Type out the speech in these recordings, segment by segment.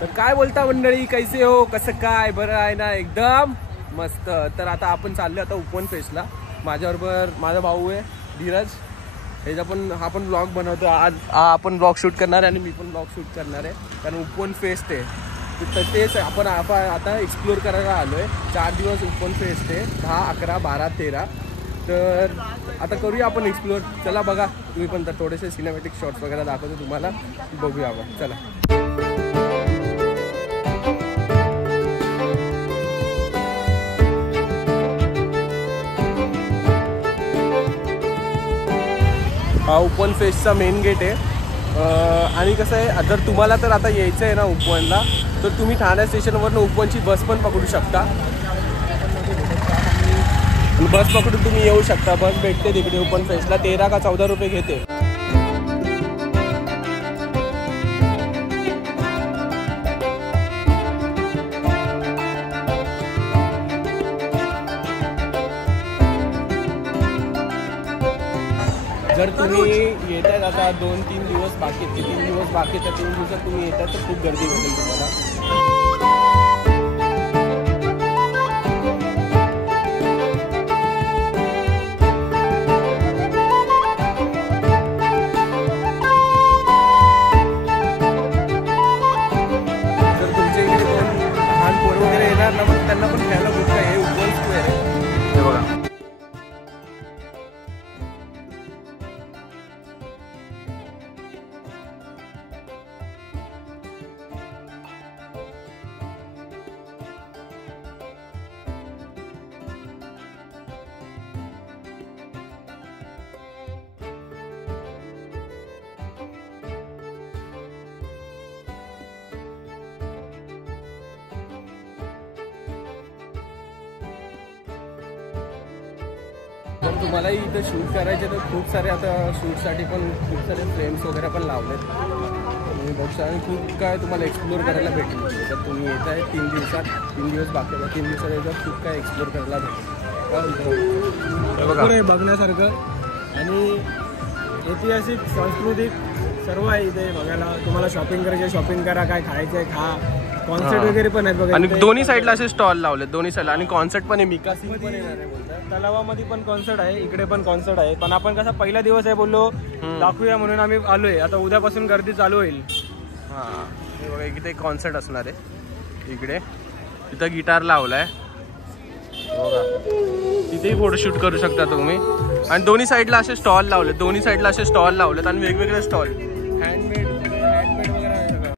तर काय बोलता मंडळी, कैसे हो, कसं काय, बरं आहे ना? एकदम मस्त. तर आता आपण चाललो आता उपवन फेस्टला. माझ्याबरोबर माझा भाऊ आहे धीरज. हा पण ब्लॉग बनवतो. आज आपण ब्लॉग शूट करणार आहे आणि मी पण ब्लॉग शूट करणार आहे, कारण उपवन फेस्ट आहे. तर तेच आपण आता एक्सप्लोर करायला आलो आहे. 4 दिवस उपवन फेस्ट आहे, 10, 11, 12, 13. तर आता करूया आपण एक्सप्लोर. चला बघा तुम्ही पण, तर थोडेसे सिनेमॅटिक शॉट्स वगैरे दाखवतो तुम्हाला, बघूया आपण. चला. हा उपवन फेस्टचा मेन गेट आहे. आणि कसं आहे, जर तुम्हाला तर आता यायचं आहे ना उपवनला, तर तुम्ही ठाणे स्टेशनवरनं उपवनची बस पण पकडू शकता. बस पकडून तुम्ही येऊ शकता. बस भेटते तिकडे उपवन फेस्टला. 13 का 14 रुपये घेते. जर तुम्ही येत आहेत आता 2-3 दिवस बाकी आहेत, 3 दिवस बाकी आहेत, 3 दिवसात तुम्ही येतात तर खूप गर्दी भेटेल तुम्हाला. जर तुमच्या इकडे कोण लहान पोरं वगैरे येणार ना, मग त्यांना पण घ्यायला खूप काय. हे उपवन स्क्वेअर आहे, हे बघा. जर तुम्हालाही इथं शूट करायचे तर खूप सारे आता शूटसाठी पण खूप सारे फ्रेम्स वगैरे पण लावलेत. तुम्ही बघता आणि खूप काय तुम्हाला एक्सप्लोर करायला भेटेल. जर तुम्ही येत आहे 3 दिवसात, 3 दिवस बाकी आहे, 3 दिवसात याच्यात खूप काय एक्सप्लोर करायला भेटेल. भरपूर आहे बघण्यासारखं आणि ऐतिहासिक, सांस्कृतिक सर्व आहे इथे बघायला. तुम्हाला शॉपिंग करायची शॉपिंग करा, काय खायचं आहे खा. कॉन्सर्ट वगैरे पण आहेत बघा. आणि दोन्ही साईडला असे स्टॉल लावलेत, दोन्ही साईडला. आणि कॉन्सर्ट पण आहे, मिका सिंग पण येणार आहे बोलतात. तलावामध्ये पण कॉन्सर्ट आहे, इकडे पण कॉन्सर्ट आहे. पण आपण कसा पहिला दिवस आहे बोललो दाखवूया म्हणून आम्ही आलोय. आता उद्यापासून गर्दी चालू होईल. हां, हे बघा इकडे कॉन्सर्ट असणार आहे. इकडे इथं गिटार लावलाय बघा, तिथेही फोटोशूट करू शकता तुम्ही. आणि दोन्ही साईडला असे स्टॉल लावलेत, दोन्ही साईडला असे स्टॉल लावलेत आणि वेगवेगळे स्टॉल हँडमेड वगैरे आहे सगळं.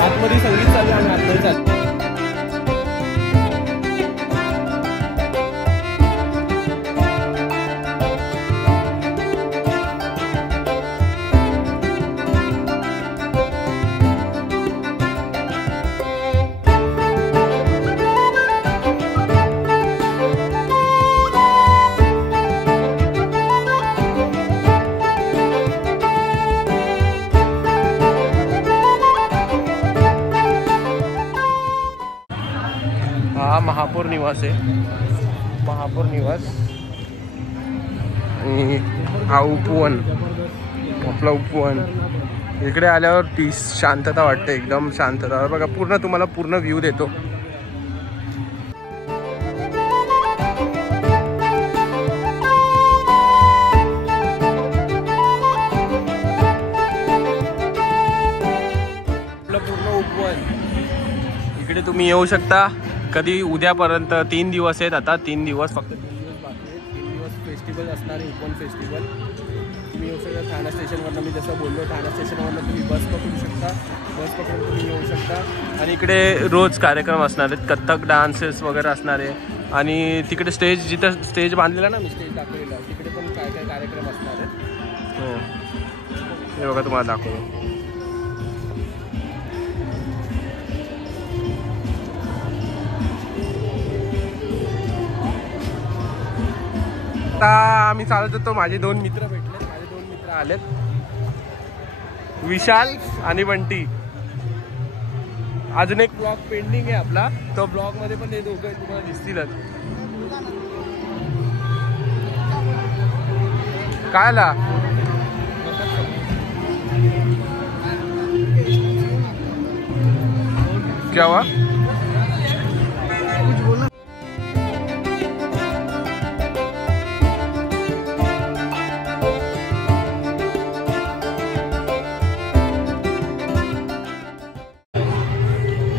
आतमध्ये संगीत चालू आहे आणि आतमध्ये चालू. हा महापौर निवास आहे, महापौर निवास. आणि हा उपवन, आपला उपवन. इकडे आल्यावर पीस, शांतता वाटते, एकदम शांतता. बघा पूर्ण तुम्हाला पूर्ण व्ह्यू देतो. आपलं पूर्ण उपवन इकडे तुम्ही येऊ शकता कधी उद्यापर्यंत. 3 दिवस आहेत आता, 3 दिवस फक्त 3 दिवस बाकी आहेत. 3 दिवस फेस्टिवल असणार आहे, उपवन फेस्टिवल. तुम्ही येऊ शकता ठाणे स्टेशनवरनं. मी जसं बोललो ठाणे स्टेशनवरनं तुम्ही बस पकडू शकता, बस पकडून तुम्ही येऊ शकता. आणि इकडे रोज कार्यक्रम असणार आहेत, कथ्थक डान्सेस वगैरे असणार आहे. आणि तिकडे स्टेज, जिथं स्टेज बांधलेला ना मी स्टेज दाखवलेला, तिकडे पण काय काय कार्यक्रम असणार आहेत. हो, हे बघा तुम्हाला दाखवतो. आता आम्ही चालत होतो, माझे 2 मित्र भेटले, माझे 2 मित्र आलेत, विशाल आणि बंटी. अजून एक ब्लॉग पेंडिंग आहे आपला, तो ब्लॉग मध्ये पण हे दोघं तुम्हाला दिसतीलच. काय आला क्या हुआ?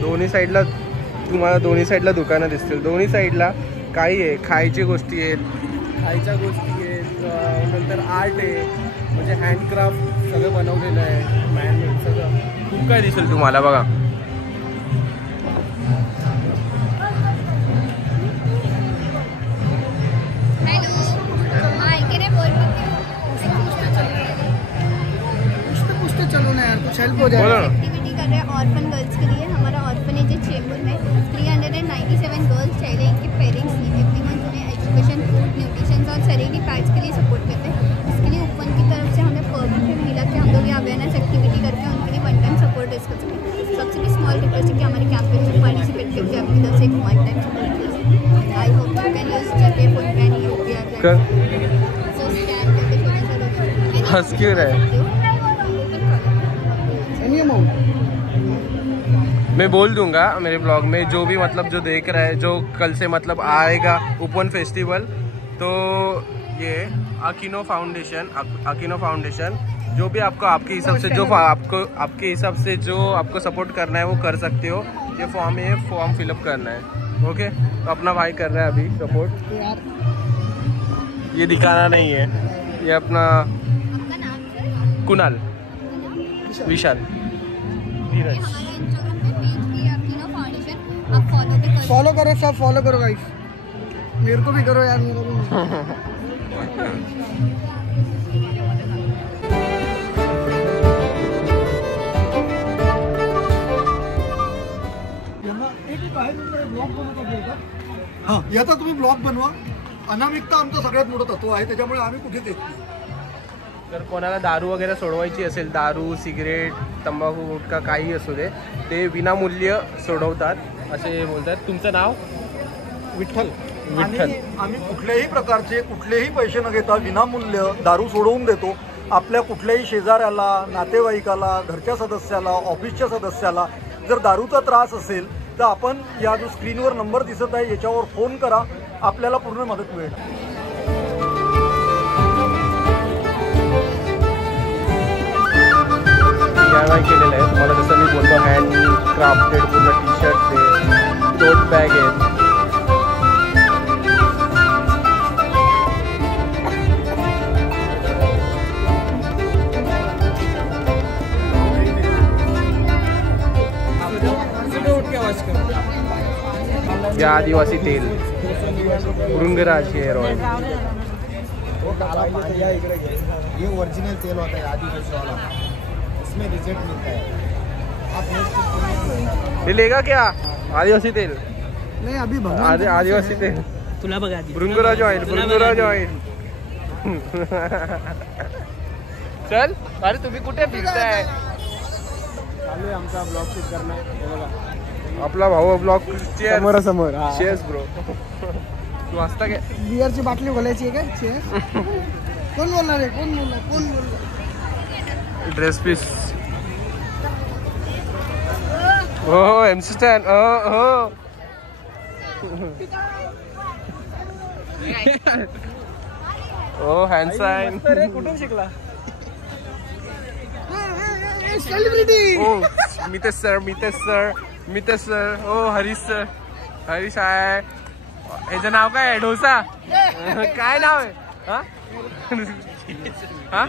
दोन्ही साईडला तुम्हाला दुकानं दिसतील. दोन्ही साईडला काही आहे, खायची गोष्टी आहेत, खायच्या गोष्टी आहेत, नंतर आर्ट आहे, म्हणजे हँडक्राफ्ट सगळं बनवलेलं आहे, मॅनमेड सगळं खूप काय दिसेल तुम्हाला. बघा एक्टिविटी कर रहे हैं ऑर्फन गर्ल्स के लिए. हमारा ऑर्फनेज है चेंबूर में. 397 गर्ल्स चाहिए. इनके पेरेंट्स एवरी मंथ उन्हें एजुकेशन, फूड, न्यूट्रिशन और सैलरी पैड्स के लिए सपोर्ट करते हैं. इसके लिए ओपन की तरफ से हमें परमिशन मिला कि हम लोग ये अवेयरनेस एक्टिविटी करके उनके लिए वन टाइम सपोर्ट कर सकें. सबसे भी स्मॉल रिक्वेस्ट है कि हमारे कैंपेन में पार्टिसिपेट करके अपनी तरफ से एक वन टाइम सपोर्ट करें. I hope you can use GPay, PhonePe, UPI so scan करके हंस क्यों रहे? मैं बोल दूंगा मेरे ब्लॉग में, जो भी मतलब जो देख रहा है, जो कल से मतलब आएगा ओपन फेस्टिवल, तो ये अकीनो फाउंडेशन जो भी आपको आपके हिसाब से जो आपके हिसाब से जो आपको सपोर्ट करना है वो कर सकते हो. ये फॉर्म है, फॉर्म फिलअप करना है. ओके, तो अपना भाई कर रहा है अभी सपोर्ट. ये दिखाना नहीं है, ये अपना कुणाल, विशाल, धीरज. फॉलो करो, सब फॉलो करो गाइस. मेरे को भी करो यार, मेरे को भी. हां, याचा तुम्ही ब्लॉग बनवा. अनामिकता आमचा सगळ्यात मोठा तत्व आहे, त्याच्यामुळे आम्ही कुठेच येत नाही. जर कोणाला दारू वगैरे सोडवायची असेल, दारू, सिगरेट, तंबाखू, गुटखा काही असू दे, ते विनामूल्य सोडवतात असे बोलतात. तुमचं नाव? विठ्ठल. आम्ही कुठल्याही प्रकारचे कुठलेही पैसे न घेता विनामूल्य दारू सोडवून देतो. आपल्या कुठल्याही शेजाऱ्याला, नातेवाईकाला, घरच्या सदस्याला, ऑफिसच्या सदस्याला जर दारूचा त्रास असेल तर आपण या जो स्क्रीनवर नंबर दिसत आहे याच्यावर फोन करा, आपल्याला पूर्ण मदत मिळेल. DIY केलेलं आहे तुम्हाला, जसं मी बोलतो हँड क्राफ्टेड पूर्ण टी शर्ट आहे, टोट बॅग आहेत. या आदिवासी तेल, भृंगराज हेअर ऑइल. ये ओरिजिनल तेल होता है आदिवासी वाला, इसमें रिजल्ट मिलता है. आप ये लेगा क्या? आदिवासी तेल नहीं, अभी आदिवासी तेल, तुला बघा, भृंगराज ऑइल. चल, अरे तुम्ही कुठे फिरताय? चालू आहे आमचा ब्लॉग शूट करणं. हे बघा आपला भाऊ ब्लॉग समोर. Chairs bro. तू वाजता काय? बिअरची बाटली बोलायची आहे काय? चेअर. कोण बोलणार आहे? कोण बोलणार? Dress piece. हो एमसी स्टँड. हो हो हँड साइन. कुठून शिकला? सेलिब्रिटी. हो मितेश सर. हो हरीश आहे. याचं नाव काय आहे? डोसा. काय नाव आहे? हा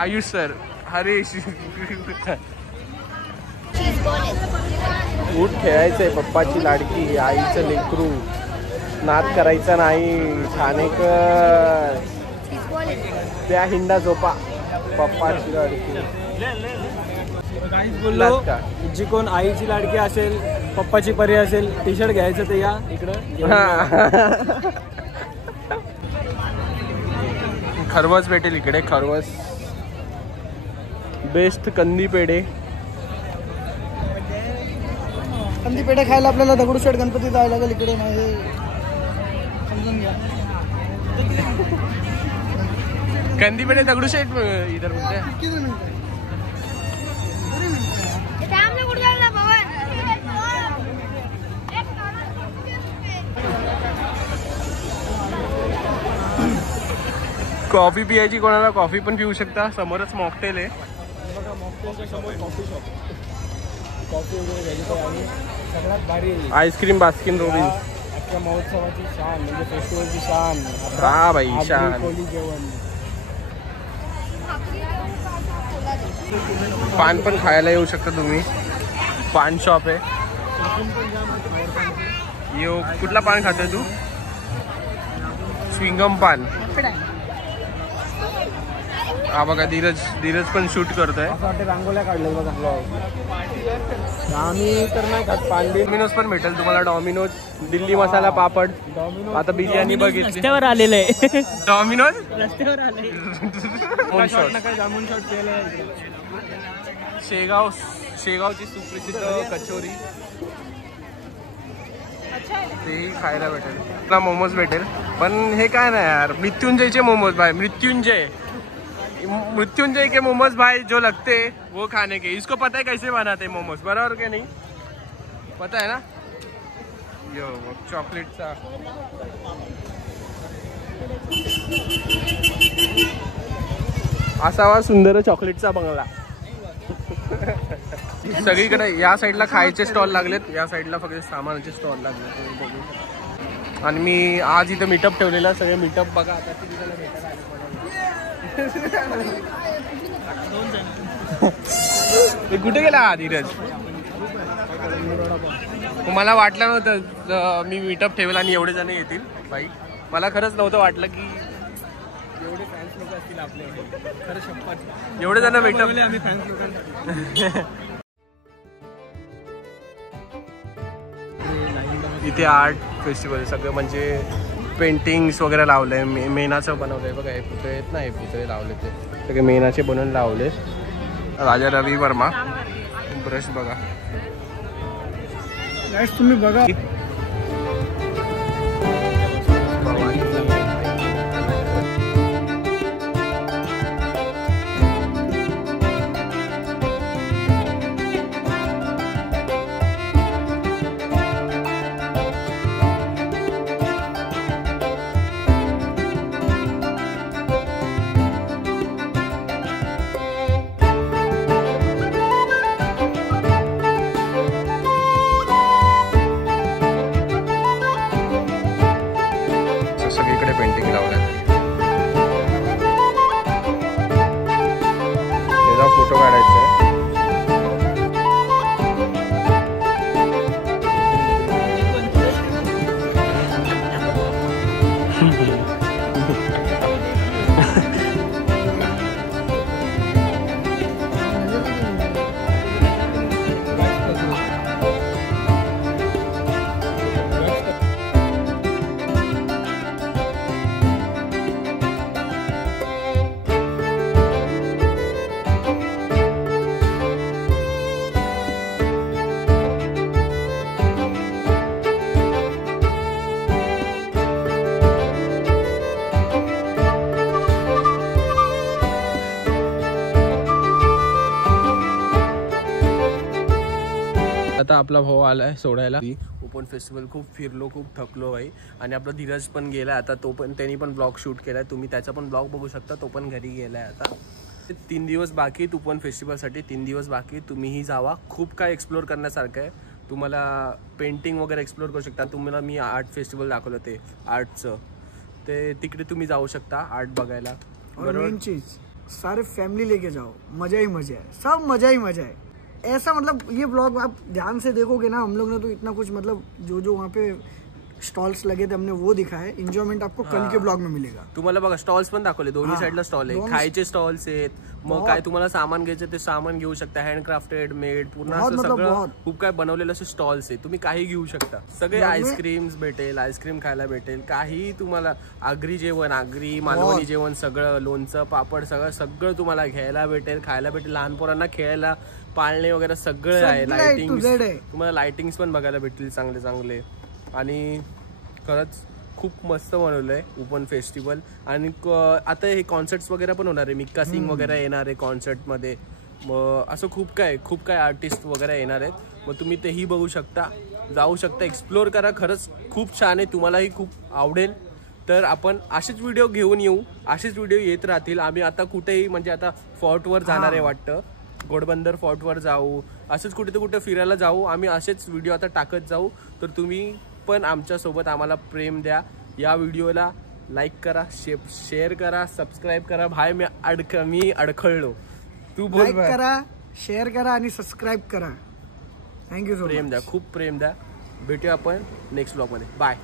आयुष सर. हरीश. उठ खेळायचंय, पप्पाची लाडकी, आईचं लेकरू, नाद करायचा नाही, ठाणेकर त्या हिंडा झोपा, पप्पाची लाडकी. बोललो का जी कोण आईची लाडकी असेल, पप्पाची परी असेल, टी शर्ट घ्यायचं ते या इकडं. खरवस भेटेल इकडे, खरवस बेस्ट कंदी पेढे. कंदी पेढे खायला आपल्याला दगडूशेठ गणपती जायला लागेल इकडे, नाही समजून घ्या. कंदी पेढे दगडूशेठ इधर मिळते. कॉफी पियायची कोणाला कॉफी पण पिऊ शकता. समोरच मॉकटेल आहे. कॉफी शॉप, कॉफी वगैरे घ्यायची आणि सगळ्यात भारी आईस्क्रीम बास्किन रॉबिन्स. अख्ख्या महोत्सवाची शान म्हणजे फेस्टिवलची शान. हा भाई शान. कोली जेवण. पान पण खायला येऊ शकता तुम्ही. पान शॉप आहे. यो कुठला पान खातोय तू? स्विंगम पान. हा बघा धीरज पण शूट करतोय. असं वाटतं रांगोळ्या काढल्या बघा. आम्ही तर नाही खात पान. डॉमिनोज पण भेटेल तुम्हाला. डॉमिनोज, दिल्ली मसाला पापड. आता बिर्याणी बघितली. रस्त्यावर आलेलं आहे. डॉमिनोज रस्त्यावर आले. जामून शॉट केलं. शेगावची सुप्रसिद्ध कचोरी तेही खायला भेटेल. तुला मोमोज भेटेल. पण हे काय नाही यार, मृत्युंजयचे मोमोज भाई. मृत्युंजय के मोमोज भाई जो लगते वो खाने के. इसको पता है कैसे बनाते मोमोज, बराबर के नहीं? पता है ना. यो चॉकलेटचा असावा सुंदर चॉकलेटचा बंगला. सगळीकडे या साईडला खायचे स्टॉल लागलेत, या साईडला फक्त सामानाचे स्टॉल लागले. आणि मी आज इथं मीटअप ठेवलेला. सगळे मीटअप बघा आता किती जण भेटायला आले. कुठे गेला धीरज? मला वाटलं नव्हतं मी मीटअप ठेवेल आणि एवढे जण येतील भाई. मला खरंच नव्हतं वाटलं की एवढे फॅन्स लोक असतील आपले. खरं शपथ एवढे जण मीटअप आम्ही फॅन्स लोकांना. इथे आर्ट फेस्टिवल सगळं म्हणजे पेंटिंग्स वगैरे लावलंय. मेणाचं बनवलंय बघा. हे पुतळे आहेत ना, हे पुतळे लावले ते सगळे मेणाचे बनवून लावले. राजा रवी वर्मा ब्रश बघा. तुम्ही बघा. सगळीकडे पेंटिंग लावलंय. त्याचा फोटो काढायचा आहे. आता आपला भाऊ आलाय सोडायला. ओपन फेस्टिवल खूप फिरलो, खूप थकलो भाई. आणि आपला धीरज पण गेलाय आता. तो पण त्यांनी पण ब्लॉग शूट केलाय. तुम्ही त्याचा पण ब्लॉग बघू शकता. तो पण घरी गेलाय आता. 3 दिवस बाकी आहेत ओपन फेस्टिवलसाठी. 3 दिवस बाकी. तुम्हीही जावा. खूप काय एक्सप्लोर करण्यासारखं आहे. तुम्हाला पेंटिंग वगैरे एक्सप्लोर करू शकता. तुम्हाला मी आर्ट फेस्टिवल दाखवलं ते आर्टचं, ते तिकडे तुम्ही जाऊ शकता आर्ट बघायला. मेन चीज सारे फैमिली लेके जाओ. मजा ही मजा है. सब मजा ही मजा है. ऐसा मतलब ये ब्लॉग आप ध्यान से देखोगे ना, हम लोग ने तो इतना कुछ मतलब जो वहाँ पे स्टॉल्स लगे थे, हमने वो दिखाए। एंजॉयमेंट आपको कल के ब्लॉग में मिलेगा। तुम्हाला बघा स्टॉल्स पण दाखवले, दोन्ही साईडला स्टॉल आहे, खायचे स्टॉल्स आहेत, मग काय तुम्हाला सामान घ्यायचं ते सामान घेऊ शकता, हँडक्राफ्टेड मेड पूर्ण असं सगळं खूप काय बनवलेलं असे स्टॉल्स आहे, तुम्ही काही घेऊ शकता। सगळे आईस्क्रीम्स भेटेल, आईस्क्रीम खायला भेटेल, काही तुम्हाला आगरी जेवण, आगरी मालवणी जेवण सगळं, लोणचं पापड सगळं तुम्हाला घ्यायला भेटेल, खायला भेटेल, लहान पोरांना खेळायला पाळणे वगैरे सगळं आहे, लाइटिंग तुम्हाला लाइटिंग्स पण बघायला भेटतील चांगले चांगले। आणि खरंच खूप मस्त बनवलंय ओपन फेस्टिवल। आणि आता हे कॉन्सर्ट्स वगैरे पण होणार आहे, मिक्का सिंग वगैरे येणार आहे कॉन्सर्टमध्ये, मग असं खूप काय आर्टिस्ट वगैरे येणार आहेत, मग तुम्ही तेही बघू शकता, जाऊ शकता, एक्सप्लोर करा, खरंच खूप छान आहे, तुम्हालाही खूप आवडेल। तर आपण असेच व्हिडिओ घेऊन येऊ, असेच व्हिडिओ येत राहतील। आम्ही आता कुठेही म्हणजे आता फोर्टवर जाणार आहे वाटतं, घोडबंदर फोर्टवर जाऊ, असंच कुठे फिरायला जाऊ, आम्ही असेच व्हिडिओ आता टाकत जाऊ। तर तुम्ही पण आमच्यासोबत आम्हाला प्रेम द्या, या व्हिडिओला लाईक करा, शेअर करा, सबस्क्राईब करा। भाई मी अडखळलो, तू बोल। लाईक करा, शेअर करा आणि सबस्क्राईब करा। Thank you so much. प्रेम द्या, खूप प्रेम द्या। भेटूया आपण नेक्स्ट ब्लॉग मध्ये, बाय।